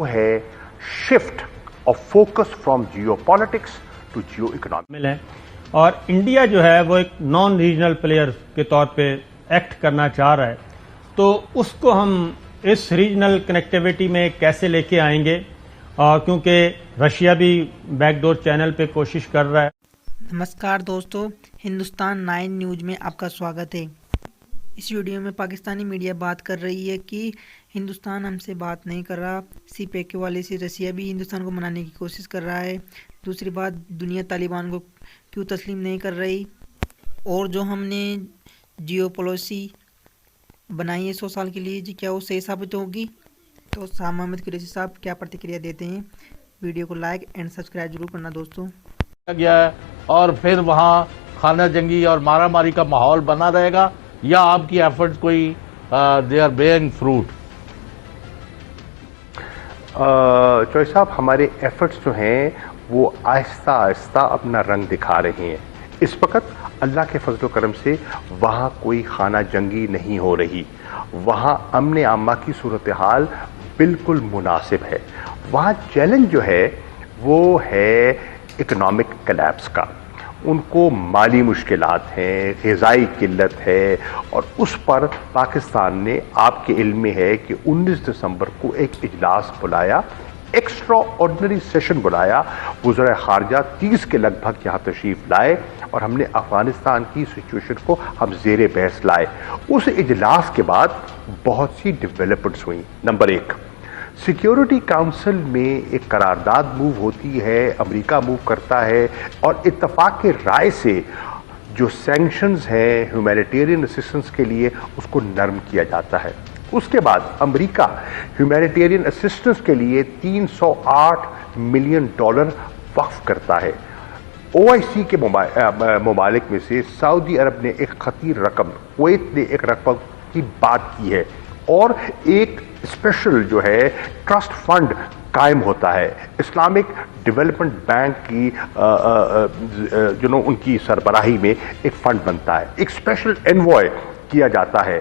وہ ہے shift of focus from geo politics to geo economic ہے، اور انڈیا جو ہے وہ ایک نان ریجنل پلیئر کے طور پہ ایکٹ کرنا چاہ رہا ہے، تو اس کو ہم اس ریجنل کنیکٹیوٹی میں کیسے لے کے آئیں گے، کیونکہ رشیا بھی بیک ڈور چینل پہ کوشش کر رہا ہے۔ نمسکار دوستو، ہندوستان 9 نیوز میں آپ کا سواگت ہے۔ اس ویڈیو میں پاکستانی میڈیا بات کر رہی ہے کہ ہندوستان ہم سے بات نہیں کر رہا، سی پیک کے والے سے رشیا بھی ہندوستان کو منانے کی کوشش کر رہا ہے۔ دوسری بات، دنیا طالبان کو کیوں تسلیم نہیں کر رہی، اور جو ہم نے جیو پالیسی بنائی ہے 100 سال کے لیے، جی کیا وہ صحیح ثابت ہوگی؟ تو شاہ محمد قریشی صاحب کیا پرتکریا دیتے ہیں؟ ویڈیو کو لائک اینڈ سبسکرائب ضرور کرنا دوستوں۔ گیا ہے اور پھر وہاں خانہ جنگی اور مارا ماری کا ماحول بنا رہے گا، یا آپ کی ایفرٹس کوئی دے آر بیئرنگ فروٹ؟ چوہے صاحب، ہمارے ایفرٹس جو ہیں وہ آہستہ آہستہ اپنا رنگ دکھا رہے ہیں۔ اس وقت اللہ کے فضل و کرم سے وہاں کوئی خانہ جنگی نہیں ہو رہی، وہاں امن عامہ کی صورتحال بالکل مناسب ہے۔ وہاں چیلنج جو ہے وہ ہے اکنامک کلیپس کا، ان کو مالی مشکلات ہیں، غذائی قلت ہے، اور اس پر پاکستان نے، آپ کے علم میں ہے کہ 19 دسمبر کو ایک اجلاس بلایا، ایکسٹرا آرڈنری سیشن بلایا، وزراء خارجہ 30 کے لگ بھگ یہاں تشریف لائے، اور ہم نے افغانستان کی سچویشن کو ہم زیر بحث لائے۔ اس اجلاس کے بعد بہت سی ڈیولپمنٹس ہوئیں۔ نمبر 1، سیکیورٹی کاؤنسل میں ایک قرارداد موو ہوتی ہے، امریکہ موو کرتا ہے، اور اتفاق رائے سے جو سینکشنز ہیں ہیومینیٹیرین اسسٹنس کے لیے، اس کو نرم کیا جاتا ہے۔ اس کے بعد امریکہ ہیومینیٹیرین اسسٹنس کے لیے $308 ملین وقف کرتا ہے۔ OIC کے ممالک میں سے سعودی عرب نے ایک خطیر رقم، کویت نے ایک رقم کی بات کی ہے، اور ایک اسپیشل جو ہے ٹرسٹ فنڈ قائم ہوتا ہے، اسلامک ڈیولپمنٹ بینک کی ان کی سربراہی میں ایک فنڈ بنتا ہے، ایک اسپیشل انوائے کیا جاتا ہے۔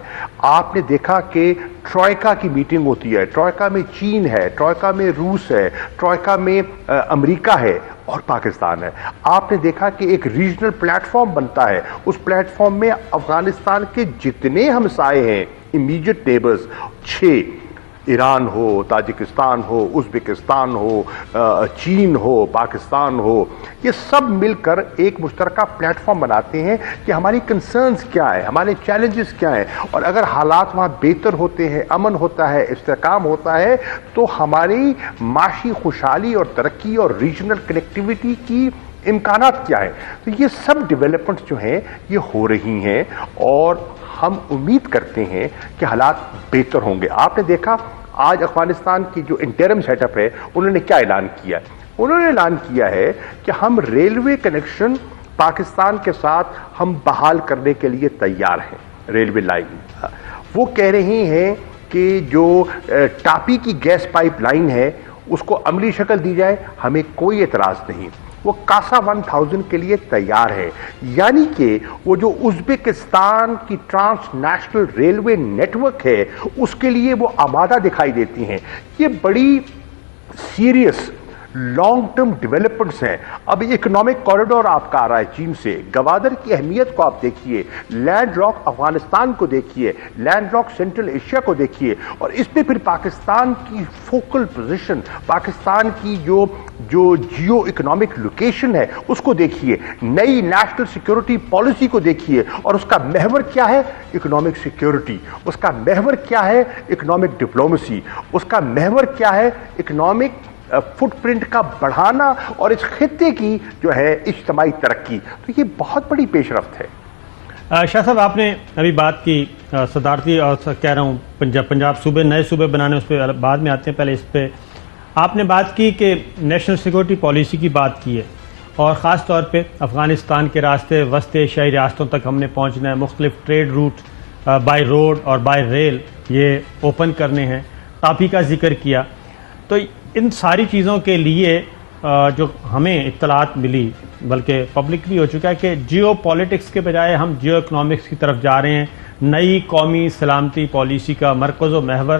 آپ نے دیکھا کہ ٹرائکا کی میٹنگ ہوتی ہے، ٹرائکا میں چین ہے، ٹرائکا میں روس ہے، ٹرائکا میں امریکہ ہے اور پاکستان ہے۔ آپ نے دیکھا کہ ایک ریجنل پلیٹ فارم بنتا ہے، اس پلیٹ فارم میں افغانستان کے جتنے ہمسائے ہیں، امیڈیٹ نیبرز، 6، ایران ہو، تاجکستان ہو، ازبکستان ہو، چین ہو، پاکستان ہو، یہ سب مل کر ایک مشترکہ پلیٹ فارم بناتے ہیں کہ ہماری کنسرنز کیا ہیں، ہمارے چیلنجز کیا ہیں، اور اگر حالات وہاں بہتر ہوتے ہیں، امن ہوتا ہے، استحکام ہوتا ہے، تو ہماری معاشی خوشحالی اور ترقی اور ریجنل کنیکٹیوٹی کی امکانات کیا ہیں۔ تو یہ سب ڈیولپمنٹس جو ہیں یہ ہو رہی ہیں، اور ہم امید کرتے ہیں کہ حالات بہتر ہوں گے۔ آپ نے دیکھا آج افغانستان کی جو انٹرم سیٹ اپ ہے، انہوں نے کیا اعلان کیا ہے؟ انہوں نے اعلان کیا ہے کہ ہم ریلوے کنیکشن پاکستان کے ساتھ ہم بحال کرنے کے لیے تیار ہیں، ریلوے لائن۔ وہ کہہ رہے ہیں کہ جو ٹاپی کی گیس پائپ لائن ہے اس کو عملی شکل دی جائے، ہمیں کوئی اعتراض نہیں۔ وہ کاسا 1000 کے لیے تیار ہے، یعنی کہ وہ جو ازبکستان کی trans national railway network ہے اس کے لیے وہ آمادہ دکھائی دیتی ہیں۔ یہ بڑی سیریس لانگ ٹرم ڈیولپمنٹس ہیں۔ اب اکنامک کوریڈور آپ کا آ رہا ہے چین سے، گوادر کی اہمیت کو آپ دیکھیے، لینڈ لاک افغانستان کو دیکھیے، لینڈ لاک سینٹرل ایشیا کو دیکھیے، اور اس میں پھر پاکستان کی فوکل پوزیشن، پاکستان کی جو جیو اکنامک لوکیشن ہے اس کو دیکھیے، نئی نیشنل سیکیورٹی پالیسی کو دیکھیے، اور اس کا محور کیا ہے؟ Economic security. اس کا محور کیا ہے؟ Economic diplomacy. اس کا محور کیا ہے؟ اکنامک فٹ پرنٹ کا بڑھانا اور اس خطے کی جو ہے اجتماعی ترقی۔ تو یہ بہت بڑی پیش رفت ہے۔ شاہ صاحب، آپ نے ابھی بات کی صدارتی، اور کہہ رہا ہوں پنجاب صوبے، نئے صوبے بنانے، اس پہ بعد میں آتے ہیں، پہلے اس پہ آپ نے بات کی کہ نیشنل سیکورٹی پالیسی کی بات کی ہے، اور خاص طور پہ افغانستان کے راستے وسط ایشیائی ریاستوں تک ہم نے پہنچنا ہے، مختلف ٹریڈ روٹ بائی روڈ اور بائی ریل یہ اوپن کرنے ہیں، ٹاپی کا ذکر کیا۔ تو ان ساری چیزوں کے لیے جو ہمیں اطلاعات ملی، بلکہ پبلک بھی ہو چکا ہے، کہ جیو پالیٹکس کے بجائے ہم جیو اکنامکس کی طرف جا رہے ہیں۔ نئی قومی سلامتی پالیسی کا مرکز و محور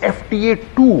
FTA 2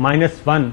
-1,